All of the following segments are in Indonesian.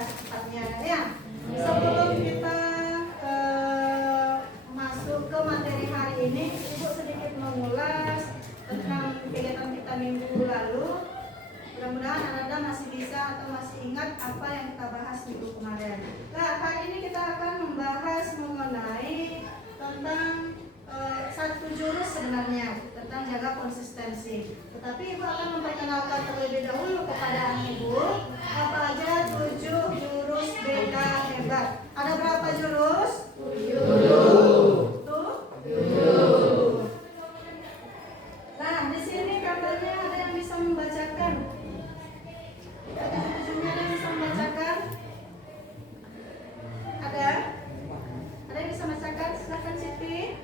secepatnya ya. Sebelum kita masuk ke materi hari ini, Ibu sedikit mengulas tentang kegiatan kita minggu lalu. Mudah-mudahan Anda masih bisa atau masih ingat apa yang kita bahas minggu kemarin. Nah, hari ini kita akan membahas mengenai tentang satu jurus sebenarnya, tentang jaga konsistensi. Tetapi Ibu akan memperkenalkan terlebih dahulu kepada Ibu apa aja 7 jurus BK hebat. Ada berapa jurus? 7. Tuh? 7. Nah, di sini katanya ada yang bisa membacakan. Ada 7-nya ada yang bisa membacakan? Ada? Ada yang bisa membacakan? Silakan Siti.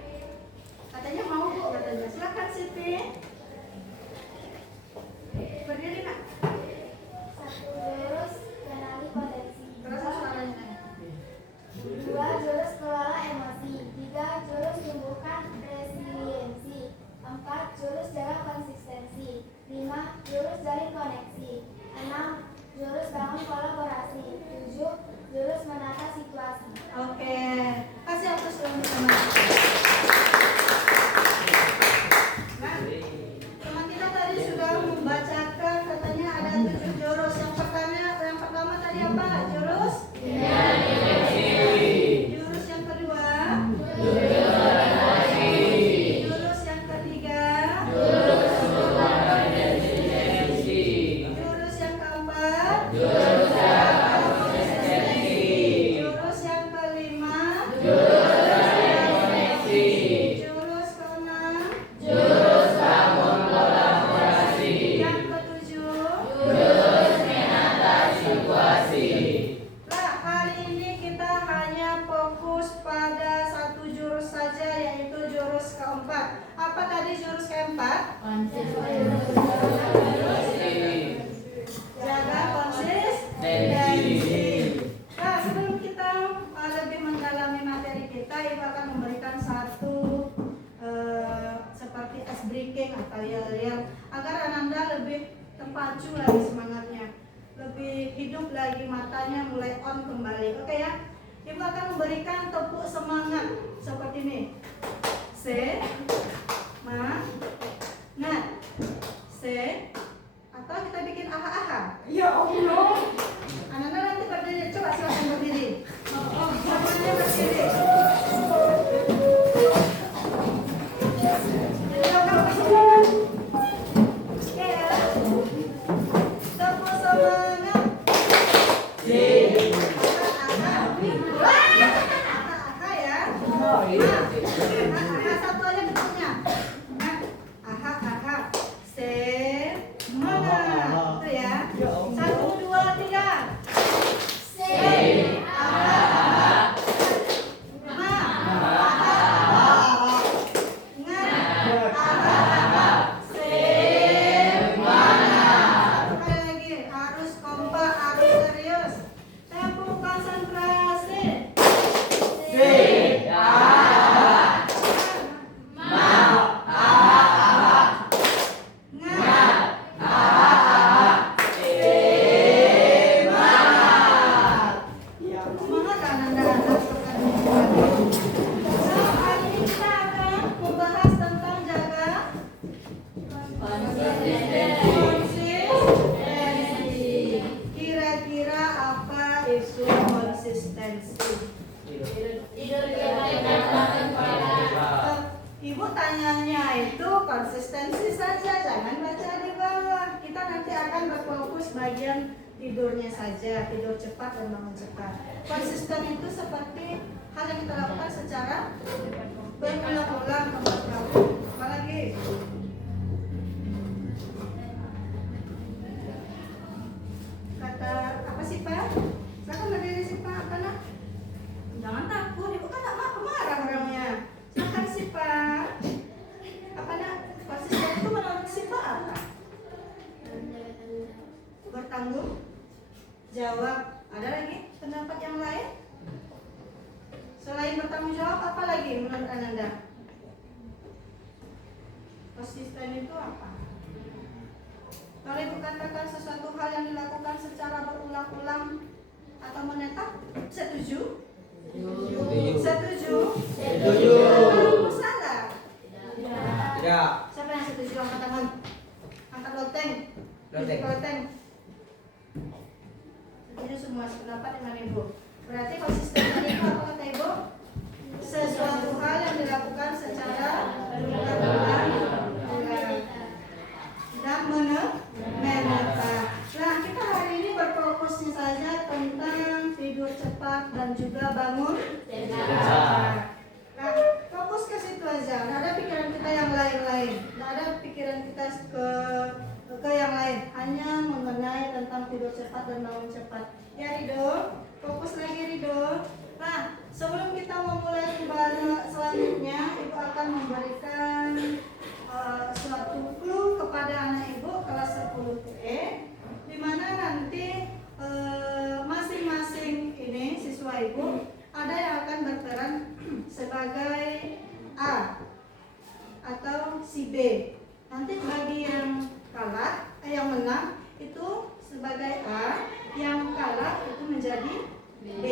Katanya mau Bu katanya. Silakan Siti. Berdiri Nak. 1 jurus kenali potensi. Terus suaranya. 2 jurus kelola emosi. 3 jurus tumbuhkan resiliensi. 4 jurus jaga konsistensi. 5 jurus jalin koneksi. 6 jurus bangun kolaborasi. 7 jurus menata situasi. Oke. Kasih aplaus dulu sama. Nah, teman kita tadi sudah membacakan katanya ada 7 jurus. Yang pertama tadi apa? Jurus? Jurus yang kedua? Jurus yang ketiga? Jurus yang keempat? Jurus yang kelima? Jurus keenam? Yang ketujuh? Nah, hari ini kita hanya fokus pada satu jurus saja, yaitu jurus keempat. Apa tadi jurus keempat? Jaga konsistensi. Nah, sebelum kita lebih mendalami materi kita, Ibu akan memberikan satu seperti ice breaking atau yel-yel agar Ananda lebih terpacu lagi semangatnya, lebih hidup lagi matanya, mulai on kembali. Oke ya? Ibu akan memberikan tepuk semangat seperti ini. Semangat. Atau kita bikin aha-aha. Ya Allah. Ananda nanti berdiri. Coba silakan berdiri. Semuanya berdiri. Oke ya. Tepuk semangat. Aha ya. Aha satu aja bentuknya. Aha. Semangat. Itu ya. 1, 2, 3. Sekali lagi, harus kompak, harus serius. Tempo konsentrasi. Semangat Ananda. Hari ini kita akan membahas tentang jaga konsistensi. Kira-kira apa isu konsistensi? Ibu tanyanya itu konsistensi saja, jangan baca di bawah. Kita nanti akan berfokus bagian tidurnya saja, tidur cepat dan bangun cepat. Konsisten itu seperti hal yang kita lakukan secara berulang-ulang tanpa terlalu. Apalagi kata apa sih Pak? Silakan berdiri sih Pak. Apa nak? Jangan takut, Ibu kan tak marah orangnya. Silakan sih Pak. Apa nak? Konsisten itu menurut si Pak apa? Bertanggung jawab. Ada lagi pendapat yang lain? Selain bertanggung jawab, apa lagi menurut Ananda? Konsisten itu apa? Kalau Ibu katakan sesuatu hal yang dilakukan secara berulang-ulang atau menetap? Setuju? Setuju. Setuju? Setuju. Salah? Tidak. Siapa yang setuju angkat tangan? Angkat loteng. Loteng. Loteng. Setuju semua sependapat dengan Ibu. Berarti konsisten tadi itu apa kata Ibu? Sesuatu hal yang dilakukan secara berulang-ulang dan menetap. Nah, kita hari ini berfokusnya saja tentang tidur cepat dan juga bangun cepat. Nah, fokus ke situ aja. Nggak ada pikiran kita yang lain-lain. Nggak ada pikiran kita ke yang lain. Hanya mengenai tentang tidur cepat dan bangun cepat. Ya Rido, fokus lagi Rido. Nah, sebelum kita memulai pembahasan selanjutnya, Ibu akan memberikan suatu clue kepada anak Ibu kelas 10E, di mana nanti masing-masing ini siswa Ibu ada yang akan berperan sebagai A atau si B. Nanti bagi yang kalah, yang menang itu sebagai A, yang kalah itu menjadi B.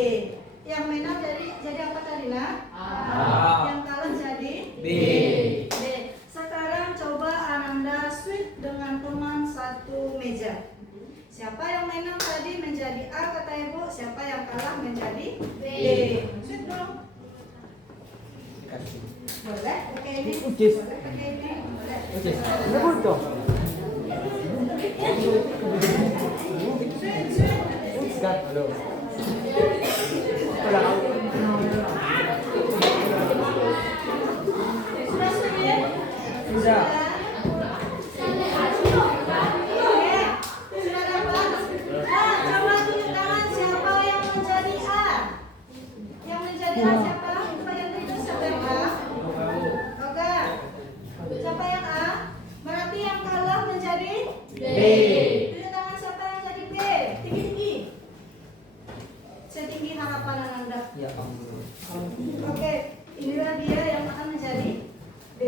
Yang menang jadi apa tadi nak? A. Yang kalah jadi B. B. Sekarang coba Ananda switch dengan teman satu meja. Siapa yang menang tadi menjadi A kata Ibu, siapa yang kalah menjadi B. Switch dong. Boleh pakai ini? Boleh pakai ini? Boleh. Switch. Sudah switch? Sudah. Sudah dapat? Nah, coba tunjuk tangan siapa yang menjadi A. Yang menjadi A siapa? Coba yang itu siapa yang A? Oke. Siapa yang A? Berarti yang kalah menjadi B. Tunjuk tangan siapa yang jadi B. Tinggi-tinggi. Setinggi harapan Ananda. Ya Allah. Oke, inilah dia yang akan menjadi B.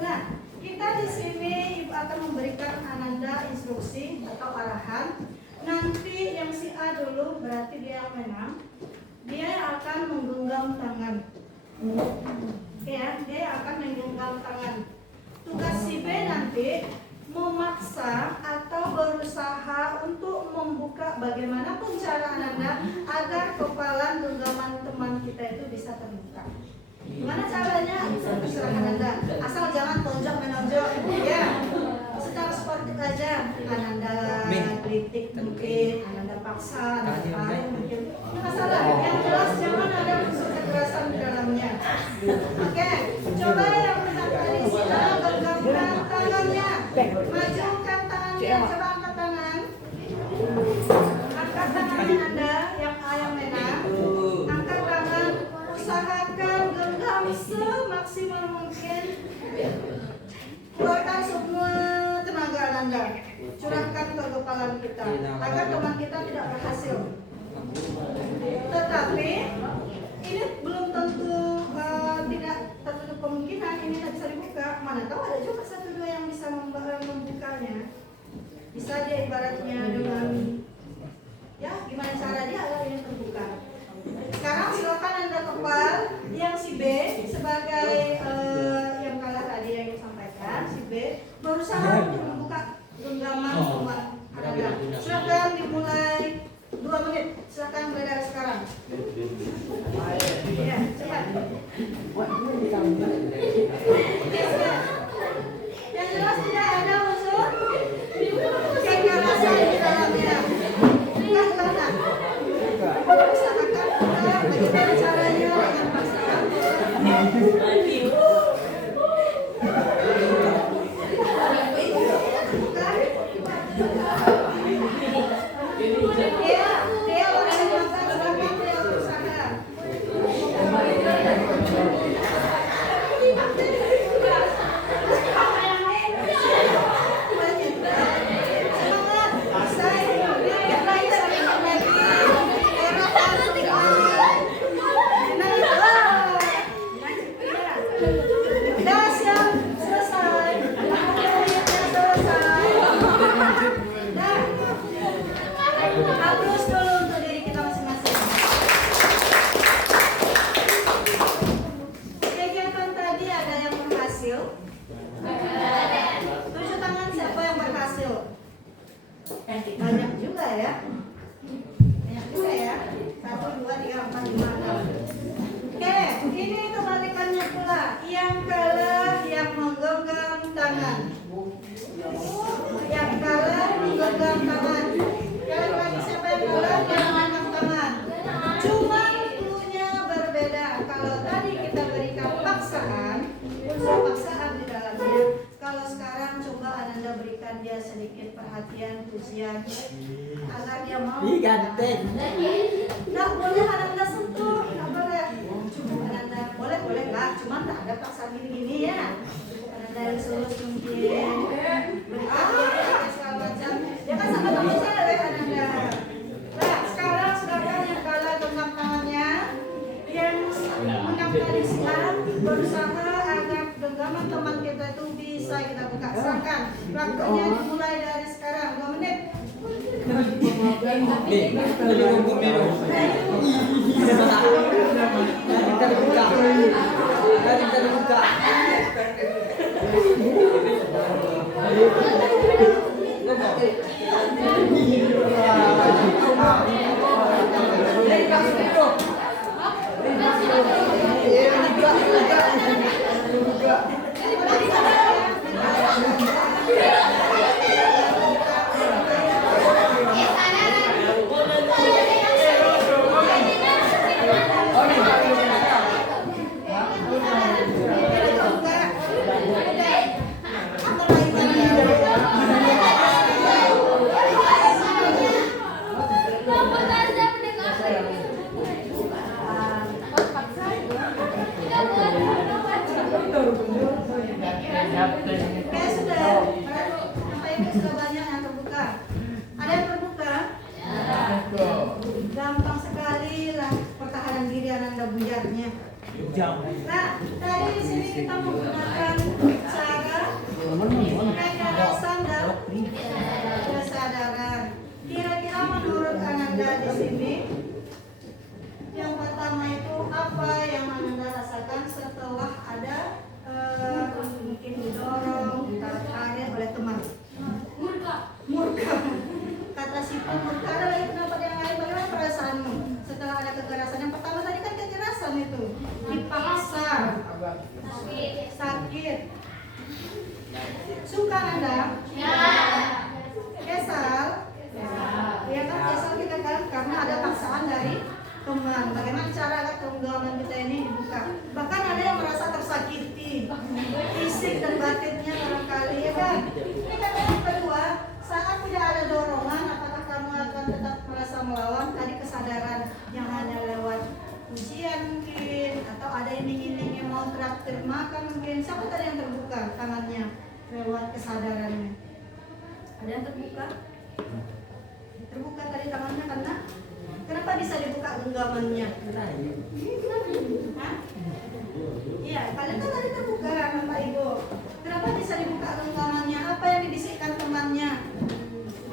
Nah, kita di sini Ibu akan memberikan Ananda instruksi atau arahan. Nanti yang si A dulu berarti dia yang menang. Dia akan menggenggam tangan. Ya, dia akan menggenggam tangan. Tugas si B nanti memaksa atau berusaha untuk membuka bagaimanapun cara Ananda agar kepalan genggaman teman kita itu bisa terbuka. Gimana caranya? Terserah Ananda. Asal jangan tonjok menonjok, ya. Secara sportif aja. Ananda kritik mungkin, Ananda paksa, Ananda tarik mungkin. Nggak masalah. Yang jelas jangan ada unsur kekerasan di dalamnya. Oke, coba yang menang tadi sila genggamkan tangannya. Majukan tangannya, coba angkat tangan. Angkat tangan Ananda yang A yang menang. Angkat tangan, usahakan genggam semaksimal mungkin. Keluarkan semua tenaga Ananda. Curahkan ke kepalan kita agar teman kita tidak berhasil. Tetapi ini belum tentu tidak tertutup kemungkinan ini tidak bisa dibuka. Mana tahu ada juga satu dua yang bisa membukanya. Bisa dia ibaratnya dengan ya gimana cara dia agar ini terbuka. Sekarang silakan Anda kepal yang si B sebagai yang kalah tadi yang disampaikan si B berusaha untuk membuka genggaman teman Anda. Silakan dimulai 2 menit. Silakan mulai dari sekarang. Ya, cepat. Yang jelas tidak ada unsur kekerasan di dalamnya. Bukan karena usahakan kita bagaimana caranya dengan pasangan. Dia orang yang makan silakan dia berusaha. Semangat, perhatian, pujian agar dia mau. Ih, ganteng. Nggak boleh Ananda sentuh, nggak boleh. Ananda boleh lah, cuman nggak ada paksaan gini ya. Ananda yang sulus mungkin. Segala macam. Dia kan sama teman cewek Ananda. Nah, sekarang silakan yang kalah genggam tangannya, yang menang tadi siang berusaha agar genggaman teman kita itu bisa kita buka. Silakan, waktunya dimulai dari sekarang 2 menit. Nih, lebih hukum minum. Nanti terbuka. Nanti terbuka. Oke, sudah. Apa ini sudah banyak yang terbuka? Ada yang terbuka? Gampang sekali lah pertahanan diri Ananda buyarnya. Nah, tadi di sini kita menggunakan cara kekerasan dan kesadaran. Kira-kira menurut Ananda di sini, yang pertama itu apa yang Ananda rasakan setelah ada mungkin didorong, ditarik oleh teman? Murka. Kata Sipa murka. Ada lagi pendapat yang lain? Bagaimana perasaanmu setelah ada kekerasan? Yang pertama tadi kan kekerasan itu dipaksa, sakit. Suka Anda? Kesal? Ya kan kesal kita kan karena ada paksaan dari teman. Bagaimana cara genggaman kita ini dibuka? Bahkan ada yang merasa tersakiti, fisik dan batinnya barangkali, ya kan? Ini kata yang kedua, saat tidak ada dorongan, apakah kamu akan tetap merasa melawan? Tadi kesadaran yang hanya lewat ujian mungkin, atau ada iming-iming yang mau traktir makan mungkin. Siapa tadi yang terbuka tangannya lewat kesadarannya? Ada yang terbuka? Terbuka tadi tangannya karena kenapa bisa dibuka genggamannya? Hah? Iya, kalian kan tadi terbuka Bapak Ibu. Kenapa bisa dibuka genggamannya? Apa yang dibisikkan temannya?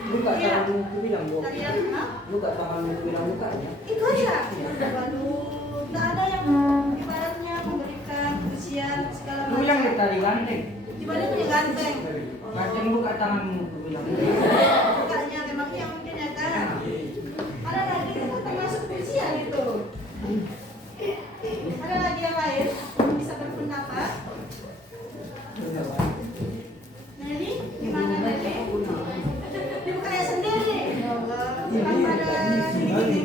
Buka Iya. tanganmu bilang bu. Tadi yang Buka tanganmu bilang bukanya. itu aja. Waduh, nggak ada yang ibaratnya memberikan ujian segala Lu bilang macam. tadi ganteng. Dibanding punya ganteng. Ganteng buka tanganmu bilang. Bukanya memang iya mungkin ya kan. Ada lagi itu termasuk ujian itu. Ada lagi yang lain bisa berpendapat. Nah ini gimana tadi? Dibukanya sendiri. Tanpa ada gini-gini.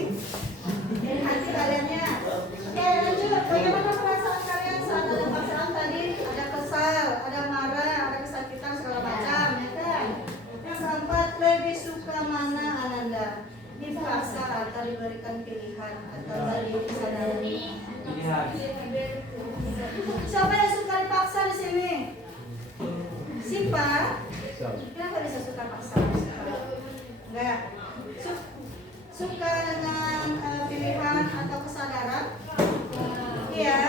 Jadi hati kaliannya. Oke lanjut. Bagaimana perasaan kalian saat ada paksaan tadi? Ada kesal, ada marah, ada kesakitan segala macam, ya kan? Yang keempat, lebih suka mana Ananda? Dipaksa atau diberikan pilihan atau dari kesadaran? Pilihan. Siapa yang suka dipaksa di sini? Siapa? Kenapa bisa suka paksa? Enggak. Suka dengan pilihan atau kesadaran? Iya.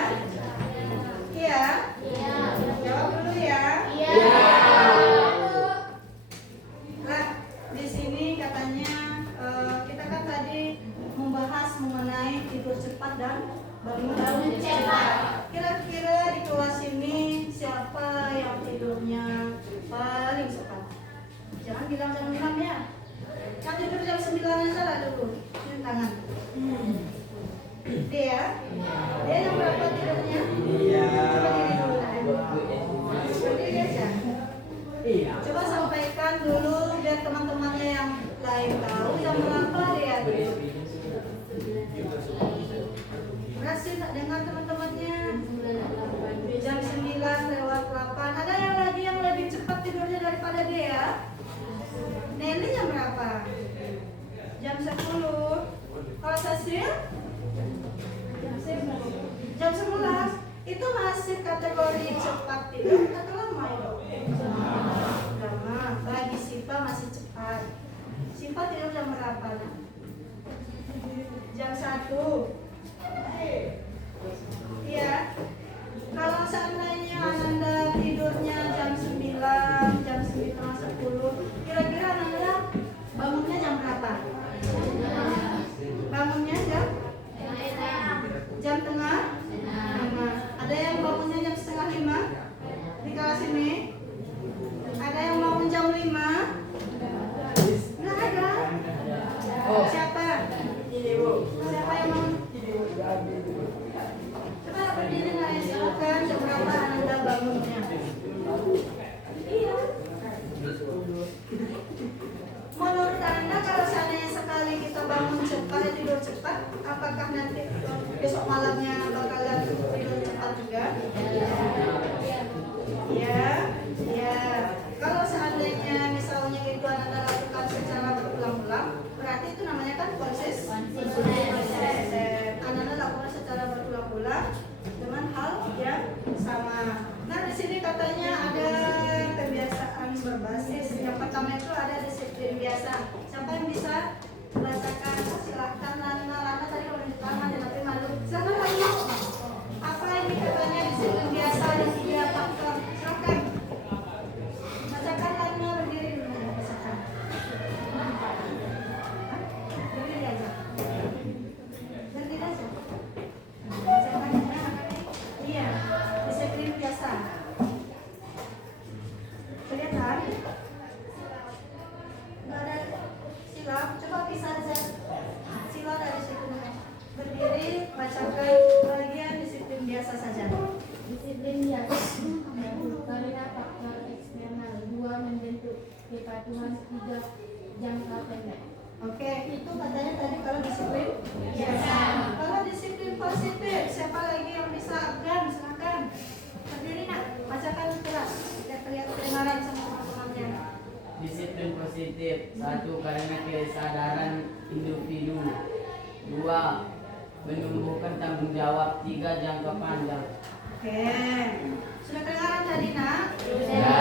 Iya. Jawab dulu ya. Nah, di sini katanya kita kan tadi membahas mengenai tidur cepat dan bangun cepat. Kira-kira di kelas ini siapa yang tidurnya paling cepat? Jangan bilang jam 6 ya. Yang tidur jam 9 aja lah dulu. Cium tangan. Dia? Dia yang berapa tidurnya? Iya. Coba diri dulu. Berdiri aja. Iya. Coba sampaikan dulu biar teman-temannya yang lain tahu jam berapa dia tidur. Berhasil tak dengar teman-temannya? Jam 9 lewat 8. Ada yang lagi yang lebih cepat tidurnya daripada dia? Nih Itu masih kategori cepat tidur atau lama itu? Lama. Bagi Siva masih cepat. Siva tidur jam berapa? Jam 1. Iya. Kalau seandainya Ananda tidurnya jam 9, jam 9:30, kira-kira Ananda bangunnya jam berapa? Bangunnya jam tengah? Ada yang bangunnya jam setengah 5 di kelas ini? Ada yang bangun jam 5? Nggak ada. Siapa? Siapa yang bangun? Coba berdiri nggak, silakan. Jam berapa Anda bangunnya? Iya. Menurut Anda kalau seandainya sekali kita bangun cepat, tidur cepat, apakah nanti besok malamnya bakalan tidur cepat juga? Ya, ya. Kalau seandainya misalnya itu Anda lakukan secara berulang-ulang, berarti itu namanya kan konsisten. Anda lakukan secara berulang-ulang dengan hal yang sama. Nah, di sini katanya ada kebiasaan berbasis. Yang pertama itu ada disiplin biasa. Siapa yang bisa bacakan? Silahkan Lana tadi kalau di tangan tapi malu. Silahkan Lana. Apa ini katanya disiplin biasa dan 3 faktor? Silahkan. Bacakan Lana, berdiri dulu. Bacakan. Berdiri aja. Berdiri aja. Bacakan Lana. Iya, disiplin biasa. Kelihatan? Nggak ada silap. Coba pisah aja. Sila dari situ. Berdiri, bacakan bagian disiplin biasa saja. Disiplin biasa karena faktor eksternal. 2 membentuk kepatuhan, 3 jangka pendek. Oke, itu katanya tadi kalau disiplin biasa. Kalau disiplin positif, siapa lagi yang bisa Afgan? Silakan. Berdiri nak, bacakan kelas. Kita lihat kedengaran sama teman-temannya. Disiplin positif. 1. Karena kesadaran individu. 2. Menumbuhkan tanggung jawab. 3. Jangka panjang. Oke, sudah kedengaran tadi nak? Ya.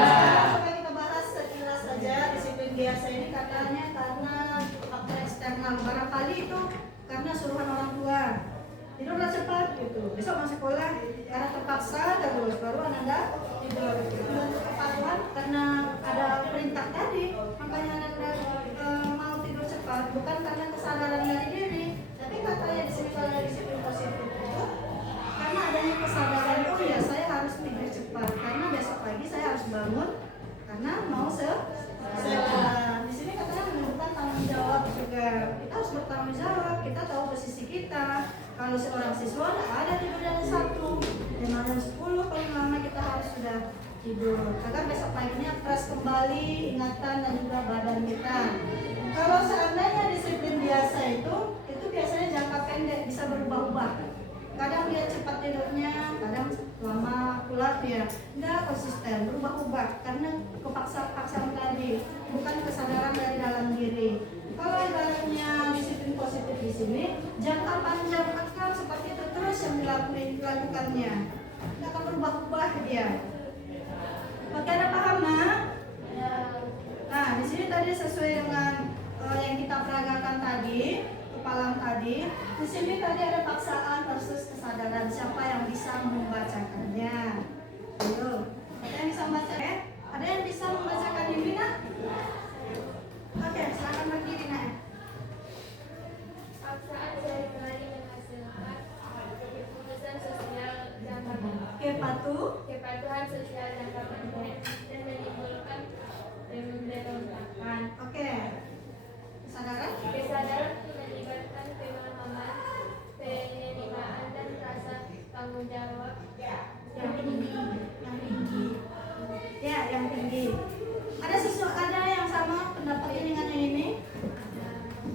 Coba kita bahas sekilas saja. Disiplin biasa ini katanya karena faktor eksternal. Barangkali itu karena suruhan orang tua. Tidurlah cepat gitu. Besok masuk sekolah karena terpaksa terus baru Ananda tidur. Untuk kepatuhan karena ada perintah tadi, makanya Ananda mau tidur cepat bukan karena kesadaran dari diri, tapi katanya di sini kalau ada disiplin positif itu karena adanya kesadaran oh ya saya harus tidur cepat karena besok pagi saya harus bangun karena mau sekolah. Di sini katanya menunjukkan tanggung jawab juga. Kita harus bertanggung jawab. Kita tahu posisi kita. Kalau seorang siswa ada tidur jam 1, jam 10, paling lama kita harus sudah tidur agar besok paginya fresh kembali ingatan dan juga badan kita. Kalau seandainya disiplin biasa itu biasanya jangka pendek bisa berubah-ubah. Kadang dia cepat tidurnya, kadang lama pula dia tidak konsisten, berubah-ubah karena kepaksa-paksaan tadi, bukan kesadaran dari dalam diri. Kalau ibaratnya disiplin positif di sini, jangka panjang akan seperti itu terus yang dilakukannya, tidak akan berubah-ubah dia. Oke, ada paham nak? Nah, di sini tadi sesuai dengan yang kita peragakan tadi. Kepalang tadi, di sini tadi ada paksaan versus kesadaran. Siapa yang bisa membacakannya? Ayo, ada yang bisa membaca? Ada yang bisa membacakan ini nak? Oke, silakan berdiri nak. Paksaan seringkali menghasilkan keputusan sosial jangka pendek, Kepatuhan sosial jangka pendek, dan menimbulkan pemberontakan. Oke. Kesadaran? Kesadaran melibatkan pemahaman, penerimaan, dan rasa tanggung jawab Yang tinggi. Ya, yang tinggi. Ada yang sama pendapatnya dengan yang ini?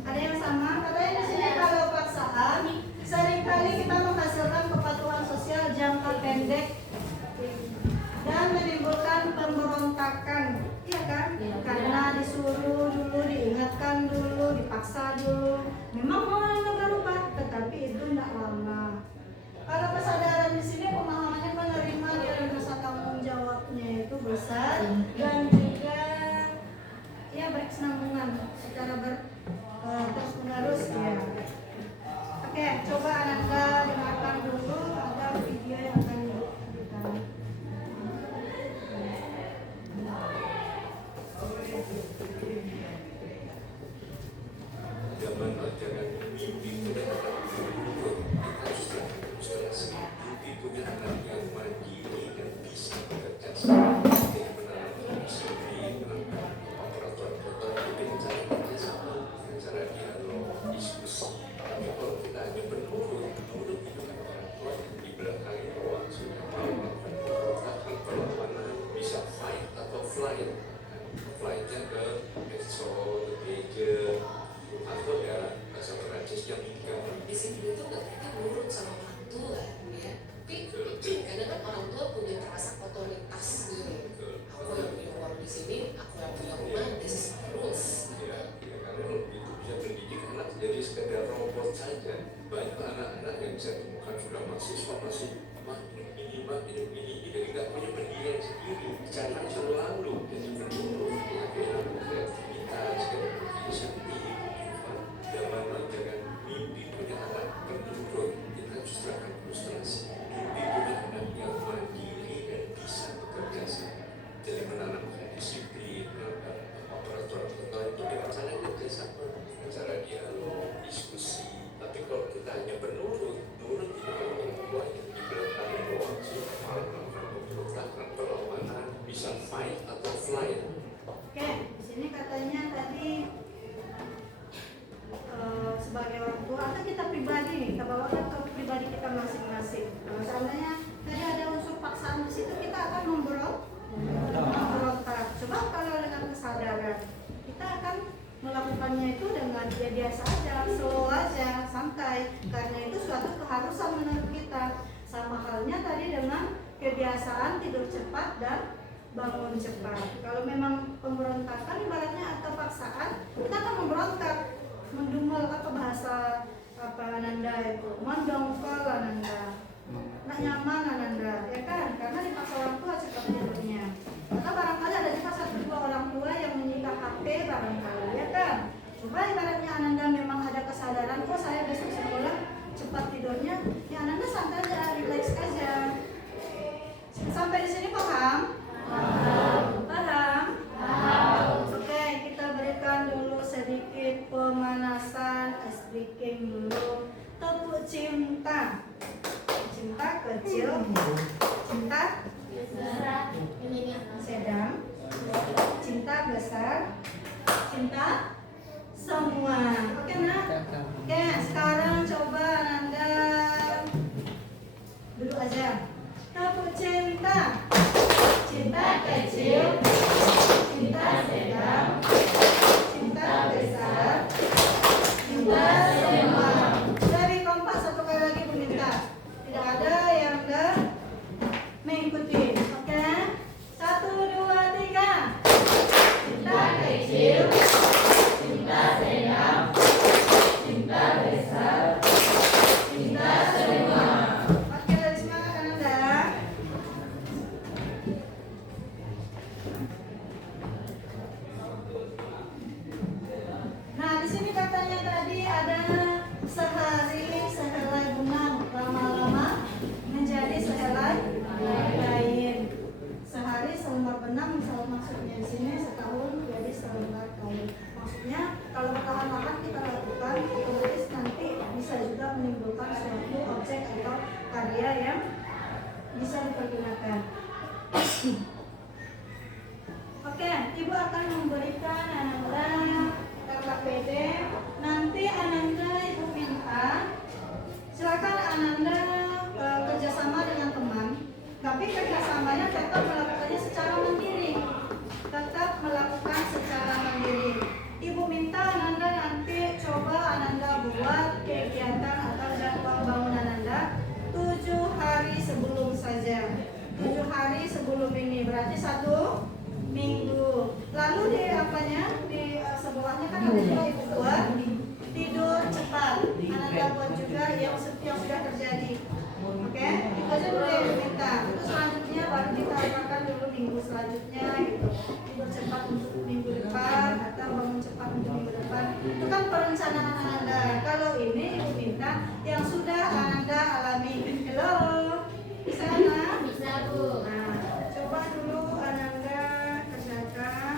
Ada yang sama? Katanya di sini kalau paksaan, seringkali kita menghasilkan kepatuhan sosial jangka pendek yang disiplin itu nggak berarti nurut sama orang tua ya, tapi kadang kan orang tua punya rasa otoritas gitu. Aku yang punya uang di sini, aku yang punya rumah, this is my rules. Karena itu bisa mendidik anak jadi sekedar robot saja. Banyak anak-anak yang saya temukan sudah mahasiswa masih hidup ini jadi nggak punya pendirian sendiri, jangan selalu jadi menurut ya kreativitas inisiatif dalam jangan mimpi punya anak menurut kita justru akan frustrasi. Mimpi punya anak yang mandiri dan bisa bekerja sendiri, jadi menanamkan disiplin, peraturan itu dengan cara kerjasama, cara dialog, diskusi. Tapi kalau kita hanya nurut itu orang tua yang di belakang doang sih, melakukan perlawanan, bisa fight atau flight. Oke, di sini katanya tadi sebagai orang tua atau kita pribadi nih, kita bawakan ke pribadi kita masing-masing. Seandainya tadi ada unsur paksaan di situ, kita akan memberontak. Coba kalau dengan kesadaran, kita akan melakukannya itu dengan biasa aja, slow aja, santai. Karena itu suatu keharusan menurut kita. Sama halnya tadi dengan kebiasaan tidur cepat dan bangun cepat. Kalau memang pemberontakan ibaratnya atau paksaan, kita akan memberontak, mendungel apa bahasa apa Ananda itu, mendongkol Ananda, nggak nyaman Ananda, ya kan? Karena dipaksa orang tua cepat tidurnya. Atau barangkali ada juga satu dua orang tua yang menyita HP barangkali, ya kan? Coba ibaratnya Ananda memang ada kesadaran, oh saya besok sekolah cepat tidurnya, ya Ananda santai aja, relax aja. Sampai di sini paham? Paham? Oke, kita berikan dulu sedikit pemanasan, ice breaking dulu. Tepuk cinta. Cinta kecil, cinta sedang, cinta besar, cinta semua. Oke nak? Oke, sekarang coba Ananda duduk aja. Tepuk cinta. Cinta kecil, cinta sedang, cinta besar, cinta semua. Dari kompas satu kali lagi Bu minta. Tidak ada yang enggak mengikuti. Oke? 1, 2, 3. Cinta kecil, cinta sedang, cinta besar, cinta semua. Oke, dari semangat Ananda. Nah, di sini katanya tadi ada sehari sehelai benang, lama-lama menjadi sehelai kain. Sehari selembar benang, misalnya maksudnya di sini setahun jadi selembar kain. Maksudnya kalau bertahan lama kita lakukan, otomatis nanti bisa juga menimbulkan suatu objek atau karya yang bisa dipergunakan. Oke, Ibu akan memberikan Ananda KKPD. Nanti Ananda Ibu minta silakan Ananda kerjasama dengan teman, tapi kerjasamanya tetap melakukannya secara mandiri. Tetap melakukan secara mandiri. Ibu minta Ananda nanti coba Ananda buat kegiatan atau jadwal bangun Ananda 7 hari sebelum saja. 7 hari sebelum ini berarti 1 minggu. Lalu di apanya di sebelahnya kan ada juga Ibu buat tidur cepat. Ananda buat juga yang sudah terjadi. Oke, itu aja dulu yang diminta. Itu selanjutnya baru kita apakan dulu minggu selanjutnya gitu. Tidur cepat untuk minggu depan atau bangun cepat untuk minggu depan. Itu kan perencanaan Ananda. Kalau ini Ibu minta yang sudah Ananda alami. Halo, di sana? Bisa Bu. Nah, coba dulu Ananda kerjakan.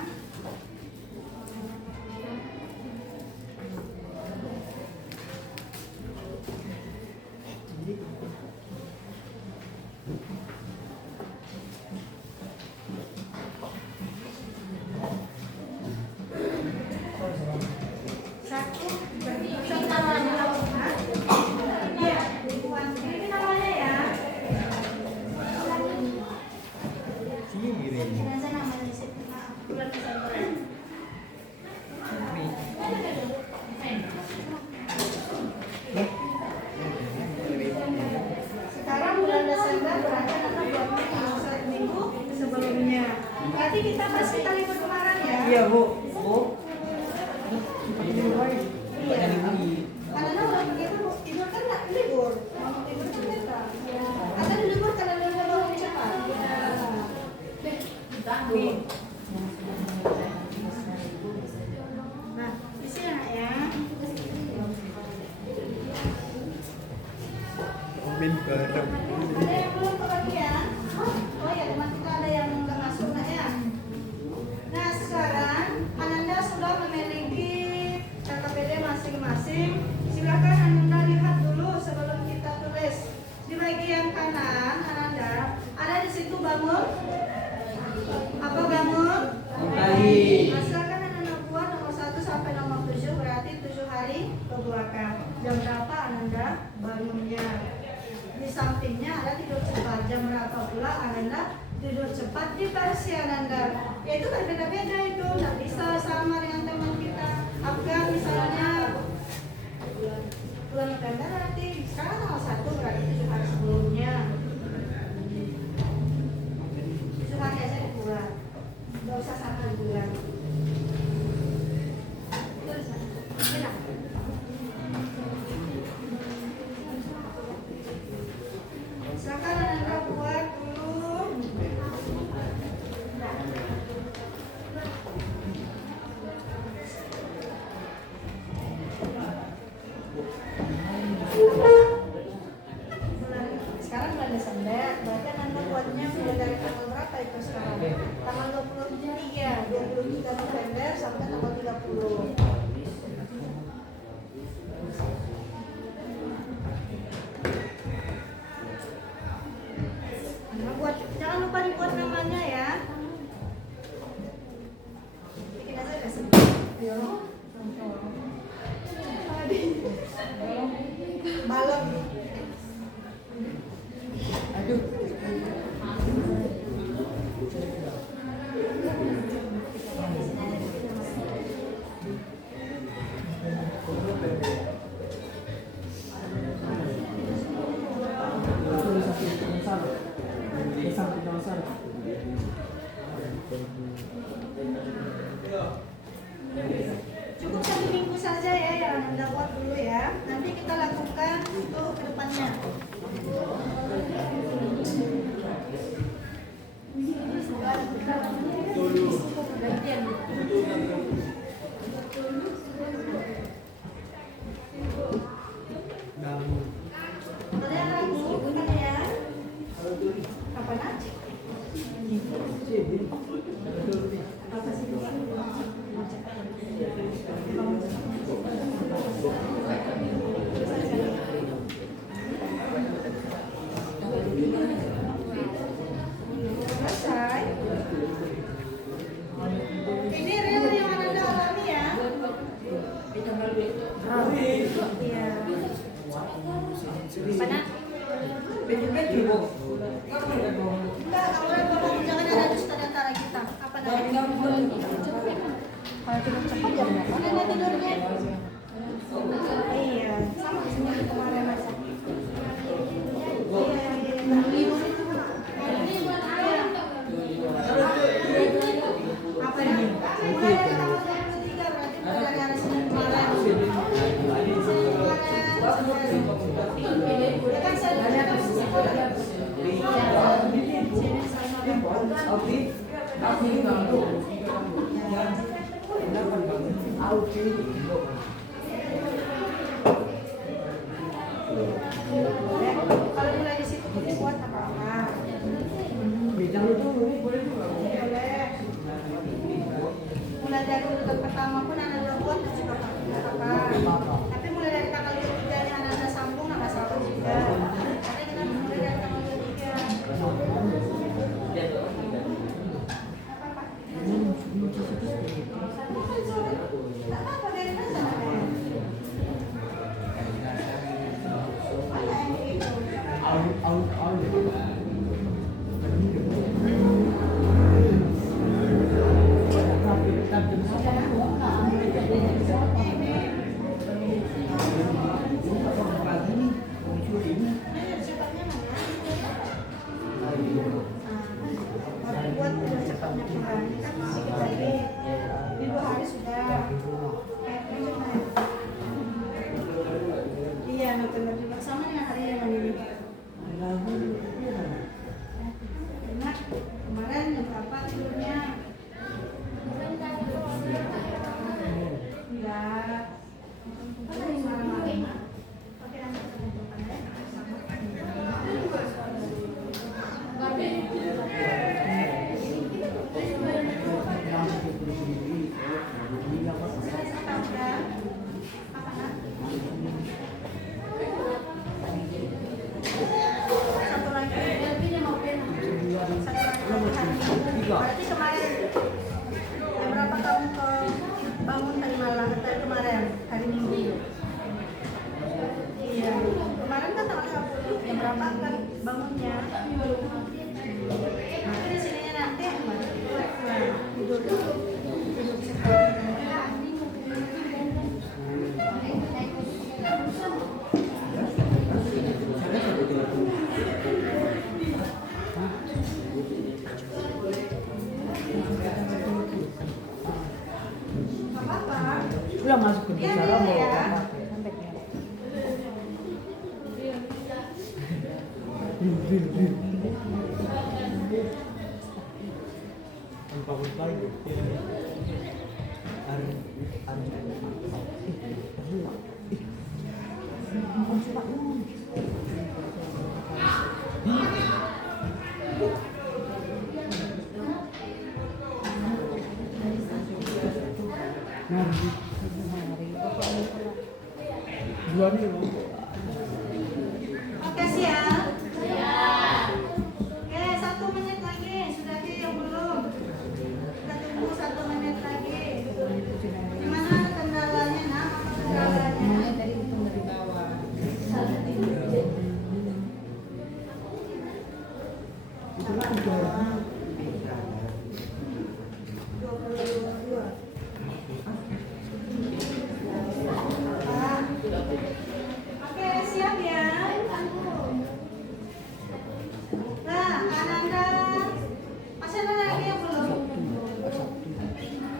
Satu, Sekarang bulan Desember berarti Ananda buat 1 minggu sebelumnya. Berarti kita pasti kali kemarin ya? Iya, Bu. Iya. Ananda udah begitu tidur kan nggak libur. Mau tidur kan kita. Ada libur karena libur bangun cepat. Nah, isi ya. Ada yang belum kebagian? Oh ya, teman kita ada yang nggak masuk nak ya. Nah sekarang Ananda sudah memiliki KKPD masing-masing. Silakan Ananda lihat dulu sebelum kita tulis. Di bagian kanan Ananda ada di situ bangun. Apa bangun? Pagi. Nah, silakan Ananda buat nomor 1 sampai nomor 7 berarti 7 hari ke belakang. Jam berapa Ananda bangunnya? Di sampingnya ada tidur cepat. Jam berapa pula Ananda tidur cepat di versi Ananda? Ya itu kan beda-beda itu, nggak bisa sama dengan teman kita. Afgan misalnya bulan November berarti sekarang tanggal 1 berarti 7 hari sebelumnya. 7 hari aja dibuat, nggak usah 1 bulan. Enak. Silakan Ananda buat dulu. Sekarang bulan Desember, berarti Ananda buatnya mulai dari tanggal berapa itu sekarang? Tanggal 23 November sampai tanggal 30. Buat, jangan lupa dibuat namanya ya. Bikin aja gak sedih. Balon. Aduh. Cukup 1 minggu saja ya yang Anda buat dulu ya. Nanti kita lakukan untuk ke depannya. Ada yang ragu? Bukan ya? Kapan aja? Apa sih? Selesai. Ini real yang Anda alami ya. Iya. Mana? Enggak, kalau ngomong jangan ada dusta di antara kita. Apa namanya? Kalau tidur cepat ya enggak. Mana dia tidurnya? Iya, sama seperti kemarin masa. Iya. Apa ya? Mulai dari tanggal 23 berarti mulai dari hari Senin kemarin. Senin kemarin. Ya kan saya ada psikolog. Senin kalau mulai di situ kita buat apa-apa. Boleh. Mulai dari urutan pertama pun Anda buat juga apa-apa. Tapi mulai dari tanggal 23 yang Anda sambung nggak masalah juga. Karena kita mulai dari tanggal 23. Apa-apa? Tak apa-apa dari mana? Iya, November juga sama dengan hari yang ini. Enak. Kemarin jam berapa tidurnya? Enggak. Malam-malam. Oke, nanti kita tentukan ya. Satu lagi. Berarti kemarin jam berapa kamu bangun tadi malam atau kemarin hari Minggu? Iya. Kemarin kan tanggal 30 jam berapa kan bangunnya? Nanti di sininya nanti tidur dulu. Udah masuk ke Iya, bicara mau ya. apa? Bangun pagi. Dua minggu. Oke, siap? Siap. Oke, 1 menit lagi. Sudah ada yang belum? Kita tunggu 1 menit lagi. Gimana kendalanya, nak? Apa kendalanya? Dari hitung dari bawah. 22. Oke, siap ya. Nah, Ananda, masih ada lagi yang belum?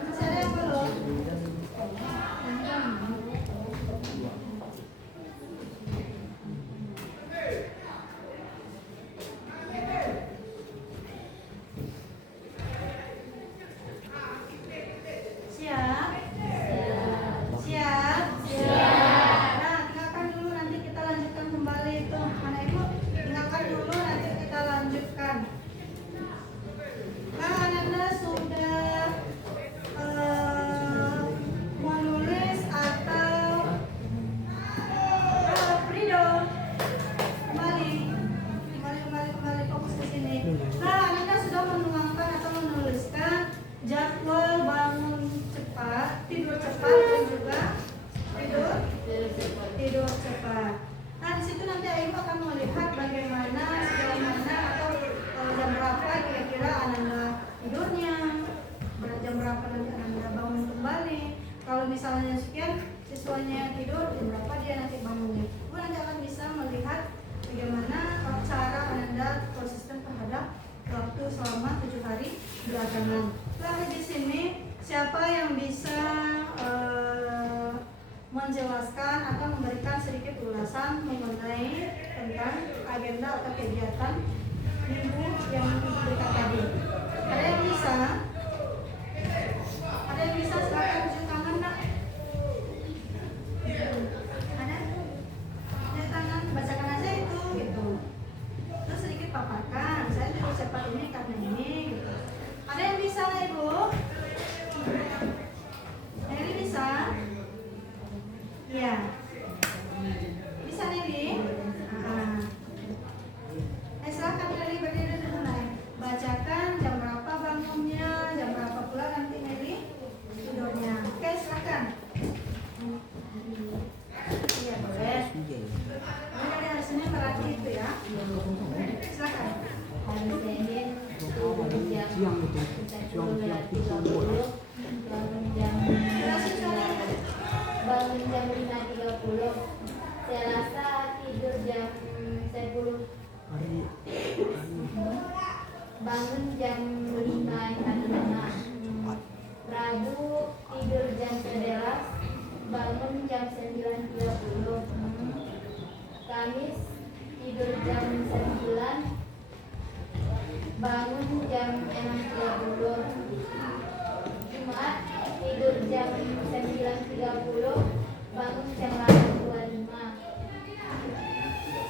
Masih ada yang belum? Siap? Siap? Nah, tinggalkan dulu nanti kita lanjutkan kembali itu. Mana Ibu? Tinggalkan dulu nanti kita lanjutkan. Nah, Ananda sudah menulis atau Prido kembali fokus ke sini. Nah, Ananda sudah menuangkan atau menuliskan jadwal bangun cepat, tidur cepat dan juga tidur cepat. Nah, di situ nanti Ibu akan melihat bagaimana sejauh mana atau jam berapa kira-kira Ananda tidurnya, jam berapa nanti Ananda bangun kembali. Kalau misalnya sekian siswanya tidur, jam berapa dia nanti bangunnya. Ibu nanti akan bisa melihat bagaimana cara Ananda konsisten terhadap waktu selama 7 hari belakangan. Lalu di sini siapa yang bisa menjelaskan atau memberikan sedikit ulasan mengenai tentang agenda atau kegiatan minggu yang diberikan tadi? Ada yang bisa? Ada yang bisa? Silakan tunjuk tangan, nak. Ada? Tunjuk tangan, bacakan aja itu, gitu. Terus sedikit paparkan. Saya juga cepat ini karena ini, gitu. Ada yang bisa, Ibu? Nelly bisa? Iya. Bisa, Nelly? Silakan Nelly berdiri dulu, Nay. Bacakan jam berapa bangunnya,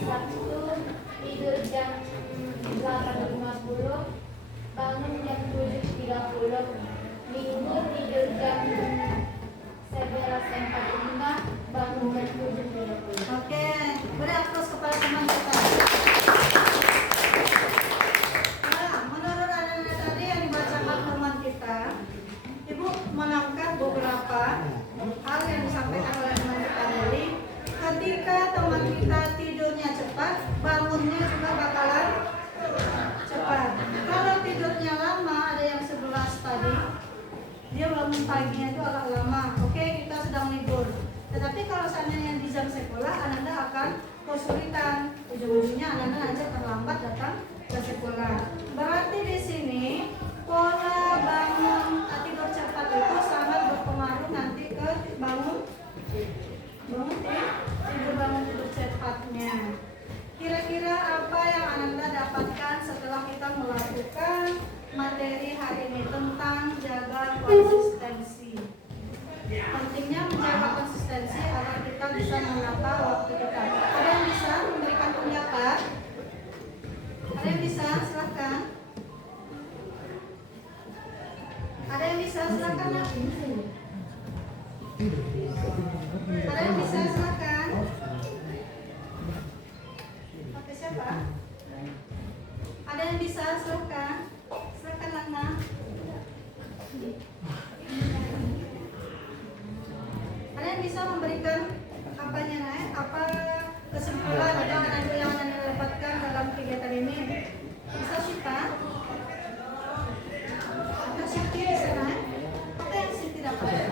Sabtu tidur jam 8.50, bangun jam 7.30. Minggu tidur jam 11.45, bangun jam 7.30. Oke, beri aplaus kepada teman kita. Nah, menurut anak-anak tadi yang dibacakan teman kita, Ibu menangkap beberapa hal yang disampaikan oleh teman kita tadi. Ketika teman kita tidurnya cepat, bangunnya juga bakalan cepat. Kalau tidurnya lama, ada yang 11 tadi, dia bangun paginya itu agak lama. Oke, kita sedang libur. Tetapi kalau seandainya di jam sekolah, Ananda akan kesulitan. Ujung-ujungnya Ananda nanti terlambat datang ke sekolah. Berarti di sini pola bangun tidur cepat itu sangat berpengaruh nanti ke bangun tidur cepatnya. Kira-kira apa yang Ananda dapatkan setelah kita melakukan materi hari ini tentang jaga konsistensi? Pentingnya menjaga konsistensi agar kita bisa menata waktu kita. Ada yang bisa memberikan pendapat? Ada yang bisa? Silakan. Ada yang bisa? Silakan. Ada yang bisa? Silakan. Oke, siapa? Ada yang bisa? Silakan. Silakan, Lana. Ada yang bisa memberikan apanya, Nay? Apa kesimpulan atau analisa yang Anda dapatkan dalam kegiatan ini? Bisa Sita? Atau Siti di sana? Apa yang Siti dapat?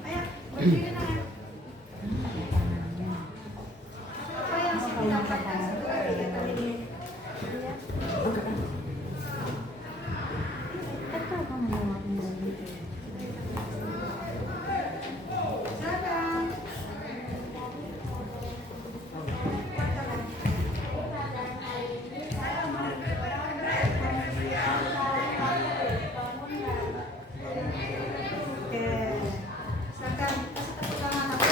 Ayo, berdiri, Nay. Apa yang Siti dapatkan setelah kegiatan ini? Silakan. Oke, silakan kasih tepuk tangan aku.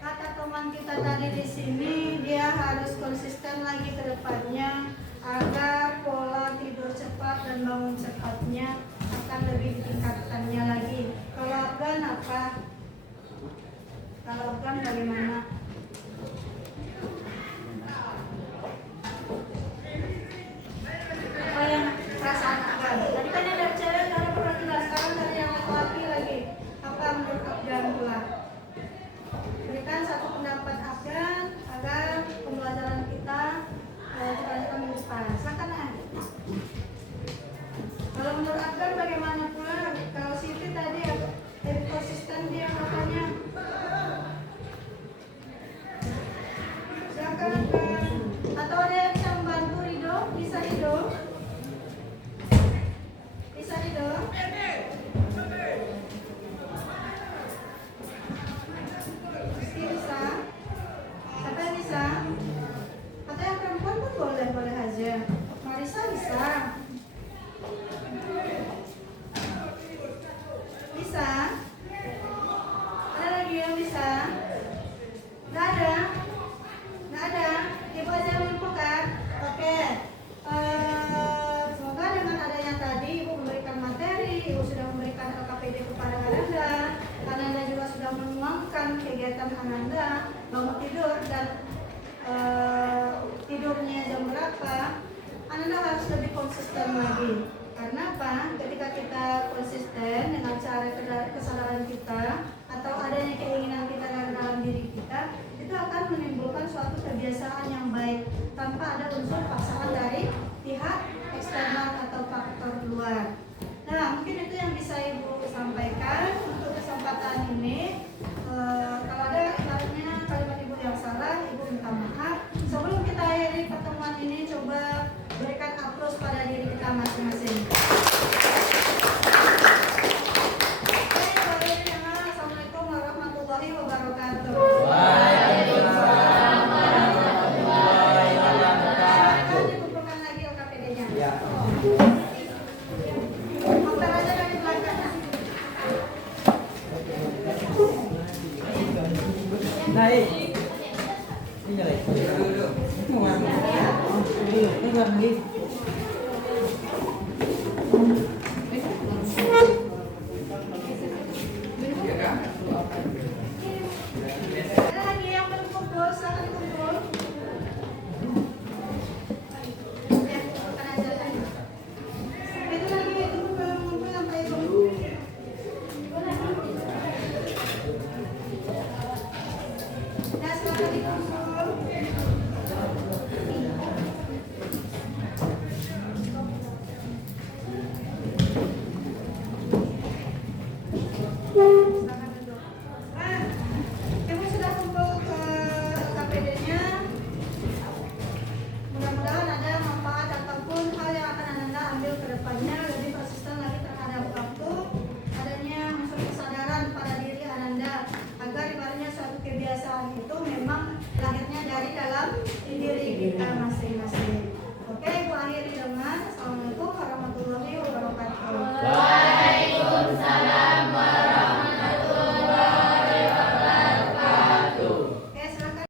Kata teman kita tadi di sini, dia harus konsisten lagi ke depannya agar pola tidur cepat dan bangun cepatnya akan lebih ditingkatkannya lagi. Kalau Afgan apa? Kalau Afgan bagaimana? Apa yang perasaan Afgan? Tadi kan yang dari cewek, sekarang pernah jelas. Sekarang dari yang laki-laki lagi. Apa menurut Afgan pula? Berikan satu pendapat Afgan agar pembelajaran kita dilanjutkan minggu depan. Silakan, An. Kalau menurut Afgan bagaimana pula? Kalau Siti tadi lebih konsisten dia katanya. Silakan, Afgan. Atau ada yang bisa membantu Rido? Bisa Rido? Bisa Rido? Rizky bisa? Kata bisa? Kata yang perempuan pun boleh aja. Marisa bisa? Bisa? Ada lagi yang bisa? Nggak ada? Nggak ada? Ibu aja yang menentukan? Oke. Semoga dengan adanya tadi Ibu memberikan materi, Ibu sudah memberikan LKPD kepada Ananda. Ananda juga sudah menuangkan kegiatan Ananda, bangun tidur dan tidurnya jam berapa. Ananda harus lebih konsisten lagi. Karena apa? Ketika kita konsisten dengan cara kesadaran kita atau adanya keinginan kita dalam diri kita, itu akan menimbulkan suatu kebiasaan yang baik tanpa ada unsur paksaan dari pihak eksternal atau faktor luar. Nah, mungkin itu yang bisa Ibu sampaikan untuk kesempatan ini. Kalau ada ibaratnya kalimat Ibu yang salah, Ibu minta maaf. Sebelum kita akhiri pertemuan ini, coba berikan aplaus pada diri kita masing-masing. Assalamualaikum warahmatullahi wabarakatuh. Waalaikumsalam warahmatullahi wabarakatuh. Naik. Ini naik. Keluar. Keluar lagi. Ada lagi yang belum kumpul, silakan dikumpul. Ya, makan aja lagi. Itu lagi, itu belum kumpul sampai itu. Nah, silakan dikumpul. Silakan duduk. Nah, ibu sudah kumpul ke KPD-nya. Mudah-mudahan ada manfaat ataupun hal yang akan Anda ambil ke depannya lebih konsisten lagi terhadap waktu, adanya unsur kesadaran pada diri Anda agar ibaratnya suatu kebiasaan itu memang lahirnya dari dalam diri kita